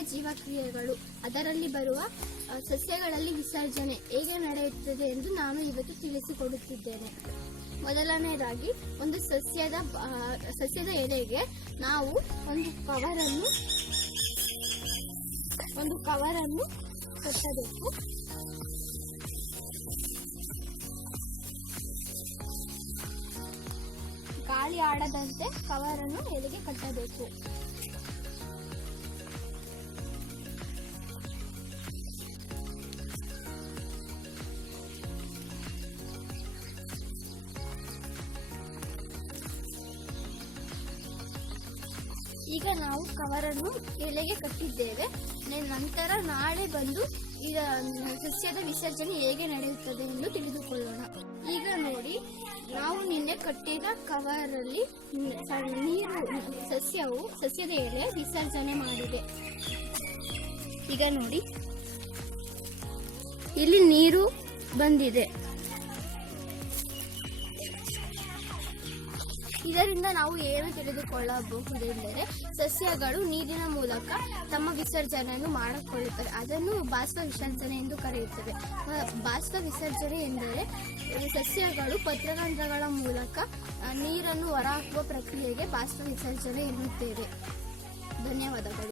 ಇರುವ ಬರುವ ಸಸ್ಯಗಳಲ್ಲಿ ವಿಸರ್ಜನೆ ಹೇಗೆ ನಡೆಯುತ್ತದೆ ಎಂದು ನಾನು ಇವತ್ತು ತಿಳಿಸಿಕೊಡುತ್ತಿದ್ದೇನೆ. ಮೊದಲನೆಯದಾಗಿ, ಒಂದು ಸಸ್ಯದ ಸಸ್ಯದ ಎಲೆಗೆ ನಾವು ಒಂದು ಕವರನ್ನು ಒಂದು ಕವರನ್ನು ಕಟ್ಟಬೇಕು. ಗಾಳಿ ಆಡದಂತೆ ಕವರನ್ನು ಎಲೆಗೆ ಕಟ್ಟಬೇಕು. ಈಗ ನಾವು ಕವರನ್ನು ಎಲೆಗೆ ಕಟ್ಟಿದ್ದೇವೆ. ನಂತರ ನಾಳೆ ಬಂದು ಈಗ ಸಸ್ಯದ ವಿಸರ್ಜನೆ ಹೇಗೆ ನಡೆಯುತ್ತದೆ ಎಂದು ತಿಳಿದುಕೊಳ್ಳೋಣ. ಈಗ ನೋಡಿ, ನಾವು ನಿನ್ನೆ ಕಟ್ಟಿದ ಕವರಲ್ಲಿ ನೀರು, ಸಸ್ಯವು ಸಸ್ಯದ ಎಲೆ ವಿಸರ್ಜನೆ ಮಾಡಿದೆ. ಈಗ ನೋಡಿ. ಇಲ್ಲಿ ನೀರು ಬಂದಿದೆ. ಇದರಿಂದ ನಾವು ಏನು ತಿಳಿದುಕೊಳ್ಳಬಹುದೆಂದರೆ ಸಸ್ಯಗಳು ನೀರಿನ ಮೂಲಕ ತಮ್ಮ ವಿಸರ್ಜನೆಯನ್ನು ಮಾಡಿಕೊಳ್ಳುತ್ತವೆ. ಅದನ್ನು ಬಾಷ್ಪ ವಿಸರ್ಜನೆ ಎಂದು ಕರೆಯುತ್ತವೆ. ಬಾಷ್ಪ ವಿಸರ್ಜನೆ ಎಂದರೆ ಸಸ್ಯಗಳು ಪತ್ರರಂಧ್ರಗಳ ಮೂಲಕ ನೀರನ್ನು ಹೊರಹಾಕುವ ಪ್ರಕ್ರಿಯೆಗೆ ಬಾಷ್ಪ ವಿಸರ್ಜನೆ ಎನ್ನುತ್ತೇವೆ. ಧನ್ಯವಾದಗಳು.